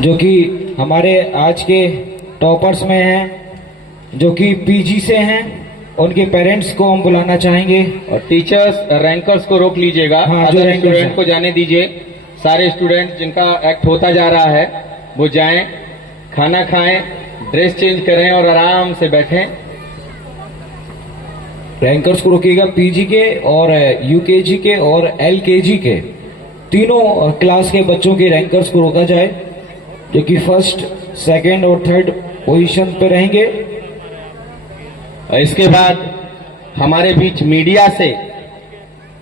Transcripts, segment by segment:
जो कि हमारे आज के टॉपर्स में हैं, जो कि पीजी से हैं, उनके पेरेंट्स को हम बुलाना चाहेंगे। और टीचर्स रैंकर्स को रोक लीजिएगा। हाँ, अदर स्टूडेंट को जाने दीजिए। सारे स्टूडेंट जिनका एक्ट होता जा रहा है वो जाएं, खाना खाएं, ड्रेस चेंज करें और आराम से बैठें। रैंकर्स को रोकिएगा। पीजी के और यूकेजी के और एलकेजी के तीनों क्लास के बच्चों के रैंकर्स को रोका जाए, जो कि फर्स्ट, सेकंड और थर्ड पोजीशन पे रहेंगे। और इसके बाद हमारे बीच मीडिया से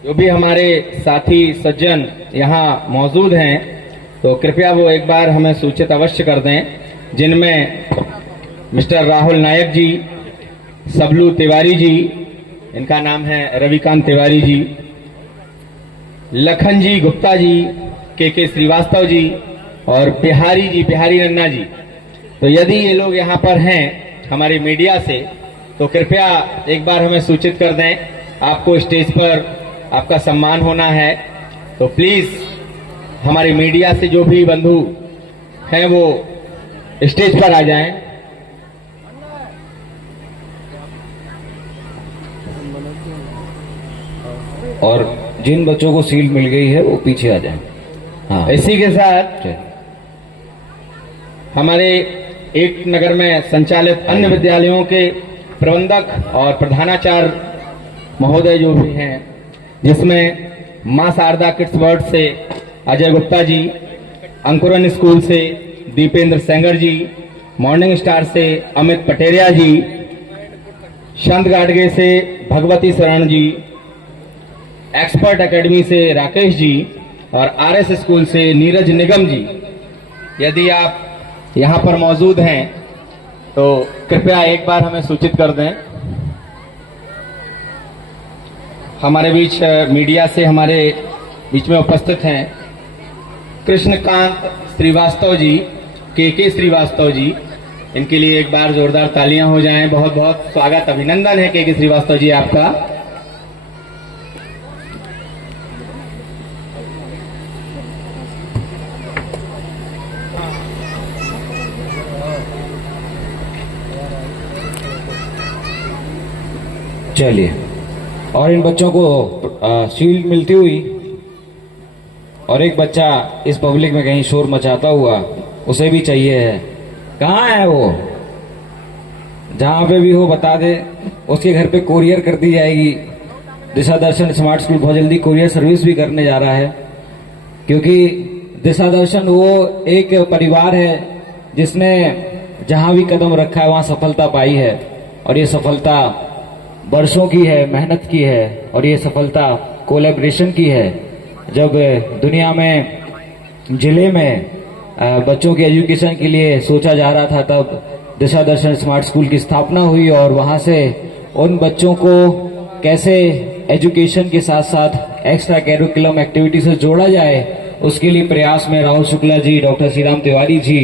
जो भी हमारे साथी सज्जन यहाँ मौजूद हैं, तो कृपया वो एक बार हमें सूचित अवश्य कर दें, जिनमें मिस्टर राहुल नायक जी, सबलू तिवारी जी, इनका नाम है रविकांत तिवारी जी, लखन जी गुप्ता जी, के श्रीवास्तव जी और बिहारी जी, बिहारी नन्ना जी। तो यदि ये लोग यहाँ पर हैं हमारे मीडिया से, तो कृपया एक बार हमें सूचित कर दें। आपको स्टेज पर आपका सम्मान होना है, तो प्लीज हमारे मीडिया से जो भी बंधु हैं वो स्टेज पर आ जाएं। और जिन बच्चों को सील मिल गई है वो पीछे आ जाएं। हाँ, इसी के साथ हमारे एक नगर में संचालित अन्य विद्यालयों के प्रबंधक और प्रधानाचार्य महोदय जो भी हैं, जिसमें मां शारदा किड्स वर्ल्ड से अजय गुप्ता जी, अंकुरन स्कूल से दीपेंद्र सेंगर जी, मॉर्निंग स्टार से अमित पटेरिया जी, संत गाडगे से भगवती शरण जी, एक्सपर्ट एकेडमी से राकेश जी और आरएस स्कूल से नीरज निगम जी, यदि आप यहाँ पर मौजूद हैं तो कृपया एक बार हमें सूचित कर दें। हमारे बीच मीडिया से हमारे बीच में उपस्थित हैं कृष्णकांत श्रीवास्तव जी, के श्रीवास्तव जी। इनके लिए एक बार जोरदार तालियां हो जाएं। बहुत बहुत स्वागत, अभिनंदन है के श्रीवास्तव जी आपका। चलिए, और इन बच्चों को शील्ड मिलती हुई, और एक बच्चा इस पब्लिक में कहीं शोर मचाता हुआ, उसे भी चाहिए है। कहाँ है वो? जहां पे भी हो बता दे, उसके घर पे कोरियर कर दी जाएगी। दिशा दर्शन स्मार्ट स्कूल बहुत जल्दी कोरियर सर्विस भी करने जा रहा है, क्योंकि दिशा दर्शन वो एक परिवार है जिसने जहां भी कदम रखा है वहां सफलता पाई है। और ये सफलता वर्षों की है, मेहनत की है, और ये सफलता कोलैबोरेशन की है। जब दुनिया में, जिले में बच्चों के एजुकेशन के लिए सोचा जा रहा था, तब दिशा दर्शन स्मार्ट स्कूल की स्थापना हुई, और वहां से उन बच्चों को कैसे एजुकेशन के साथ साथ एक्स्ट्रा कैरिकुलम एक्टिविटी से जोड़ा जाए, उसके लिए प्रयास में राहुल शुक्ला जी, डॉक्टर श्रीराम तिवारी जी,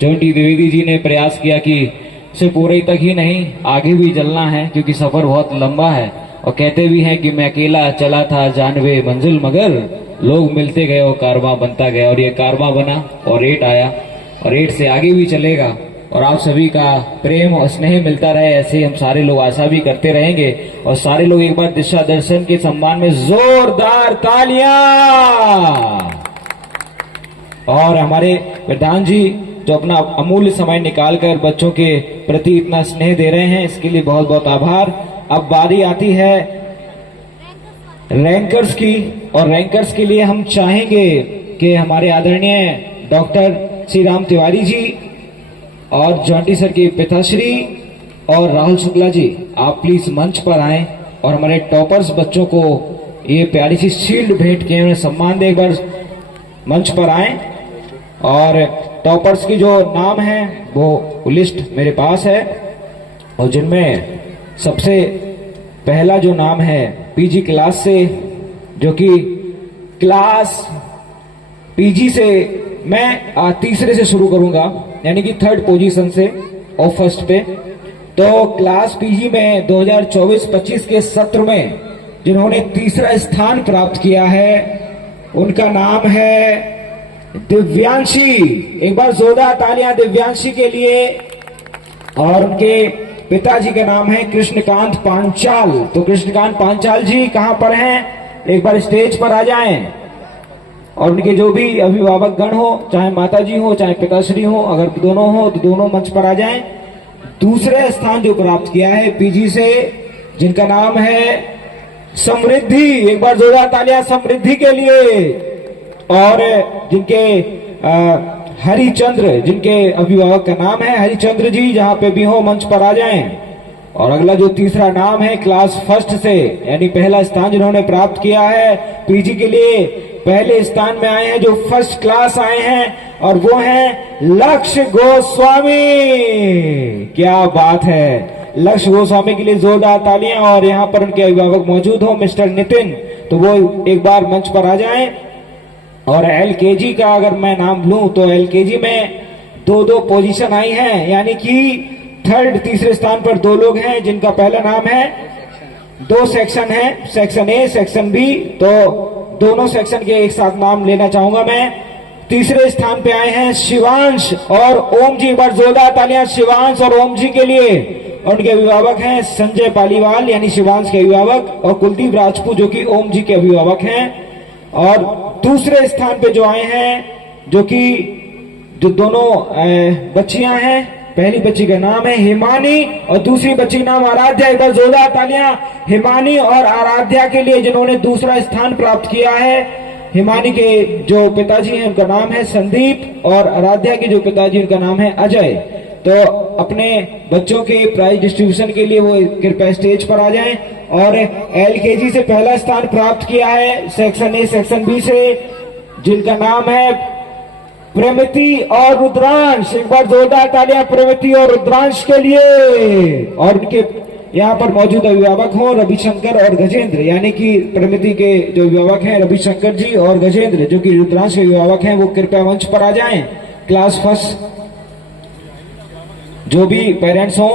जयंती द्विवेदी जी ने प्रयास किया कि सिर्फ पूरे तक ही नहीं, आगे भी चलना है, क्योंकि सफर बहुत लंबा है। और कहते भी हैं कि मैं अकेला चला था जानवे मंजिल, मगर लोग मिलते गए और कारवां बनता गया। और ये कारवां बना और रेट आया, और रेट से आगे भी चलेगा। और आप सभी का प्रेम और स्नेह मिलता रहे, ऐसे हम सारे लोग आशा भी करते रहेंगे। और सारे लोग एक बार दिशा दर्शन के सम्मान में जोरदार तालियां। और हमारे प्रधान जी जो अपना अमूल्य समय निकालकर बच्चों के प्रति इतना स्नेह दे रहे हैं, इसके लिए बहुत बहुत आभार। अब बारी आती है रैंकर्स की, और रैंकर्स के लिए हम चाहेंगे कि हमारे आदरणीय डॉक्टर श्री राम तिवारी जी और जॉन्टी सर की पिताश्री और राहुल शुक्ला जी, आप प्लीज मंच पर आएं और हमारे टॉपर्स बच्चों को ये प्यारी सी शील्ड भेंट किए, उन्हें सम्मान दे, एक बार मंच पर आएं। और टॉपर्स की जो नाम है वो लिस्ट मेरे पास है, और जिनमें सबसे पहला जो नाम है पीजी क्लास से, जो कि क्लास पीजी से मैं तीसरे से शुरू करूंगा, यानी कि थर्ड पोजीशन से और फर्स्ट पे। तो क्लास पीजी में 2024-25 के सत्र में जिन्होंने तीसरा स्थान प्राप्त किया है, उनका नाम है दिव्यांशी, एक बार जोरदार तालियां दिव्यांशी के लिए। और उनके पिताजी का नाम है कृष्णकांत पांचाल। तो कृष्णकांत पांचाल जी कहां पर हैं, एक बार स्टेज पर आ जाएं। और उनके जो भी अभिभावक गण हो, चाहे माताजी हो चाहे पिताश्री हो, अगर दोनों हो तो दोनों मंच पर आ जाएं। दूसरे स्थान जो प्राप्त किया है पीजी से, जिनका नाम है समृद्धि, एक बार जोरदार तालियां समृद्धि के लिए। और जिनके हरिचंद्र, जिनके अभिभावक का नाम है हरिचंद्र जी, जहां पे भी हो मंच पर आ जाएं। और अगला जो तीसरा नाम है क्लास फर्स्ट से, यानी पहला स्थान जिन्होंने प्राप्त किया है पीजी के लिए, पहले स्थान में आए हैं, जो फर्स्ट क्लास आए हैं, और वो हैं लक्ष्य गोस्वामी। क्या बात है, लक्ष्य गोस्वामी के लिए जोरदार तालियां। और यहाँ पर उनके अभिभावक मौजूद हो मिस्टर नितिन, तो वो एक बार मंच पर आ जाएं। और एलकेजी का अगर मैं नाम लूं तो एलकेजी में दो पोजीशन आई हैं, यानी कि थर्ड तीसरे स्थान पर दो लोग हैं, जिनका पहला नाम है, दो सेक्शन है, सेक्शन ए सेक्शन बी, तो दोनों सेक्शन के एक साथ नाम लेना चाहूंगा मैं। तीसरे स्थान पे आए हैं शिवांश और ओम जी, एक बार जोरदार तालियां शिवांश और ओम जी के लिए। और उनके अभिभावक हैं संजय पालीवाल, यानी शिवांश के अभिभावक, और कुलदीप राजपूत जो कि ओम जी के अभिभावक हैं। और दूसरे स्थान पे जो आए हैं, जो दोनों बच्चियां हैं, पहली बच्ची का नाम है हिमानी और दूसरी बच्ची का नाम आराध्या। एक बार जोरदार तालियां हिमानी और आराध्या के लिए, जिन्होंने दूसरा स्थान प्राप्त किया है। हिमानी के जो पिताजी हैं उनका नाम है संदीप, और आराध्या के जो पिताजी उनका नाम है अजय। तो अपने बच्चों के प्राइज डिस्ट्रीब्यूशन के लिए वो कृपया स्टेज पर आ जाएं। और एलकेजी से पहला स्थान प्राप्त किया है सेक्शन ए सेक्शन बी से, जिनका नाम है प्रेमिति और रुद्रांश। एक बार जोरदार तालियां प्रेमिति और रुद्रांश के लिए। और उनके यहाँ पर मौजूद अभिभावक हो रविशंकर और गजेंद्र, यानी कि प्रेमिति के जो अभिभावक हैं रविशंकर जी और गजेंद्र, जो कि रुद्रांश के अभिभावक हैं, वो कृपया मंच पर आ जाएं। क्लास फर्स्ट जो भी पेरेंट्स हो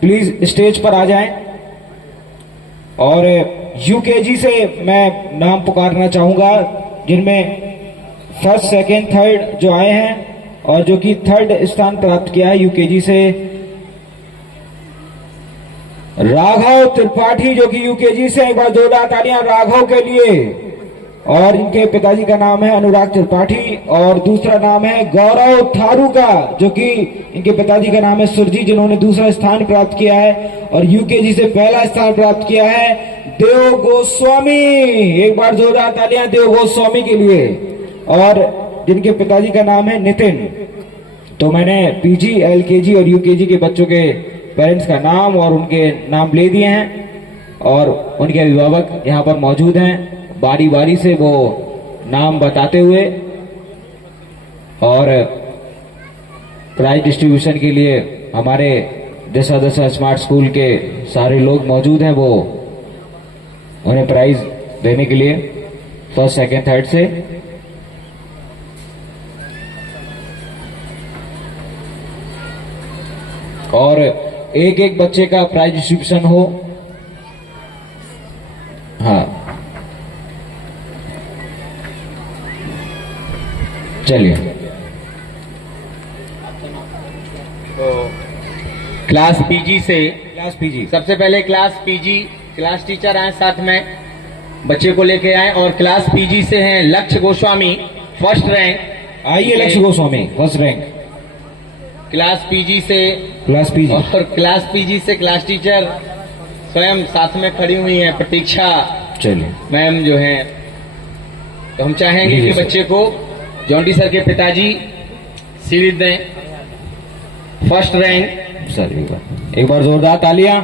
प्लीज स्टेज पर आ जाएं। और यूकेजी से मैं नाम पुकारना चाहूंगा, जिनमें फर्स्ट सेकेंड थर्ड जो आए हैं, और जो कि थर्ड स्थान प्राप्त किया है यूकेजी से राघव त्रिपाठी, जो कि यूकेजी से। एक बार जोरदार तालियां राघव के लिए। और इनके पिताजी का नाम है अनुराग त्रिपाठी, और दूसरा नाम है गौरव थारू का, जो कि इनके पिताजी का नाम है सुरजी, जिन्होंने दूसरा स्थान प्राप्त किया है। और यूकेजी से पहला स्थान प्राप्त किया है देव गोस्वामी। एक बार जोरदार तालियां देव गोस्वामी के लिए। और जिनके पिताजी का नाम है नितिन। तो मैंने पीजी, एलकेजी और यूकेजी के बच्चों के पेरेंट्स का नाम और उनके नाम ले दिए हैं, और उनके अभिभावक यहाँ पर मौजूद हैं, बारी बारी से वो नाम बताते हुए। और प्राइज डिस्ट्रीब्यूशन के लिए हमारे दशा दशा स्मार्ट स्कूल के सारे लोग मौजूद हैं, वो उन्हें प्राइज देने के लिए फर्स्ट सेकेंड थर्ड से। और एक एक बच्चे का प्राइज डिस्ट्रीब्यूशन हो। हाँ, चलिए। क्लास पीजी से, क्लास पीजी, सबसे पहले क्लास पीजी क्लास टीचर आए, साथ में बच्चे को लेके आए। और क्लास पीजी से हैं लक्ष्य गोस्वामी, फर्स्ट रैंक। आइए लक्ष्य Goswami, first rank. Class PG से, क्लास पीजी, और क्लास पीजी से क्लास टीचर स्वयं साथ में खड़ी हुई हैं, प्रतीक्षा चलिए मैम जो हैं। तो हम चाहेंगे कि बच्चे को जॉन्डी सर के पिताजी सीरीज दें, फर्स्ट रैंक। सर एक बार जोरदार तालियां,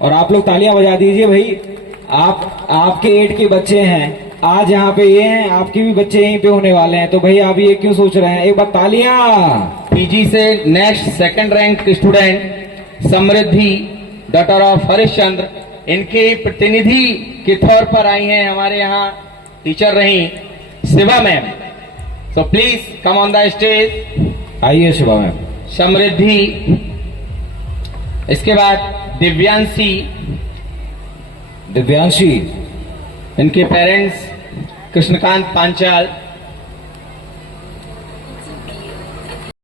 और आप लोग तालियां बजा दीजिए भाई। आपके 8 के बच्चे हैं, आज यहाँ पे ये हैं, आपके भी बच्चे यहीं पे होने वाले हैं, तो भाई आप ये क्यों सोच रहे हैं? एक बार तालियां। पीजी से next second rank student Samriddhi, daughter of Harishchandra, इनके प्रतिनिधि के तौर पर आई हैं, हमारे यहाँ टीचर रही Shiva ma'am. So please come on the stage. आइए शिवा मैम। समृद्धि, इसके बाद दिव्यांशी, दिव्यांशी, इनके पेरेंट्स कृष्णकांत पांचाल,